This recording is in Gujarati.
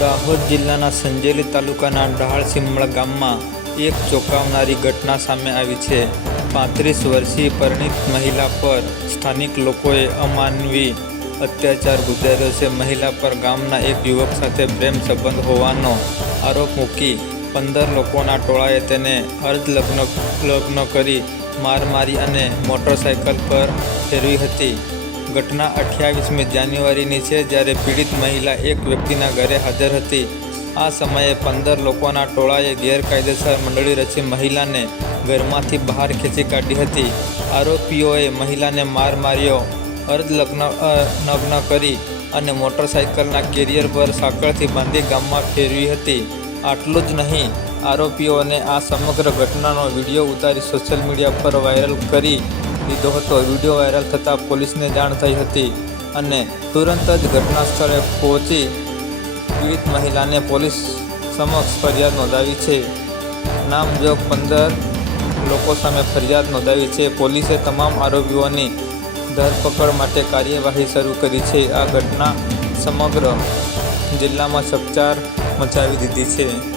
દાહોદ જિલ્લાના સંજેલી તાલુકાના ઢાળ ગામમાં એક ચોંકાવનારી ઘટના સામે આવી છે. પાંત્રીસ વર્ષીય પરિણીત મહિલા પર સ્થાનિક લોકોએ અમાનવી અત્યાચાર ગુજાર્યો છે. મહિલા પર ગામના એક યુવક સાથે પ્રેમ સંબંધ હોવાનો આરોપ મૂકી પંદર લોકોના ટોળાએ તેને અર્ધ લગ્ન લગ્ન કરી માર મારી અને મોટરસાયકલ પર ફેરવી હતી. ઘટના અઠ્યાવીસમી જાન્યુઆરીની છે જ્યારે પીડિત મહિલા એક વ્યક્તિના ઘરે હાજર હતી. આ સમયે પંદર લોકોના ટોળાએ ગેરકાયદેસર મંડળી રચી મહિલાને ઘરમાંથી બહાર ખેંચી કાઢી હતી. આરોપીઓએ મહિલાને માર માર્યો અર્ધ લગ્ન અ, નગ્ન કરી અને મોટરસાયકલના કેરિયર પર સાંકળથી બાંધી ગામમાં ફેરવી હતી. આટલું જ નહીં આરોપીઓને આ સમગ્ર ઘટનાનો વીડિયો ઉતારી સોશિયલ મીડિયા પર વાયરલ કરી દીધો હતો. વીડિયો વાયરલ થતાં પોલીસને જાણ થઈ હતી અને તુરંત જ ઘટના સ્થળે પહોંચી પીડિત મહિલાને પોલીસ સમક્ષ ફરિયાદ નોંધાવી છે. નામજોગ પંદર લોકો સામે ફરિયાદ નોંધાવી છે. પોલીસે તમામ આરોપીઓની ધરપકડ માટે કાર્યવાહી શરૂ કરી છે. આ ઘટના સમગ્ર જિલ્લામાં ચકચાર મચાવી દીધી છે.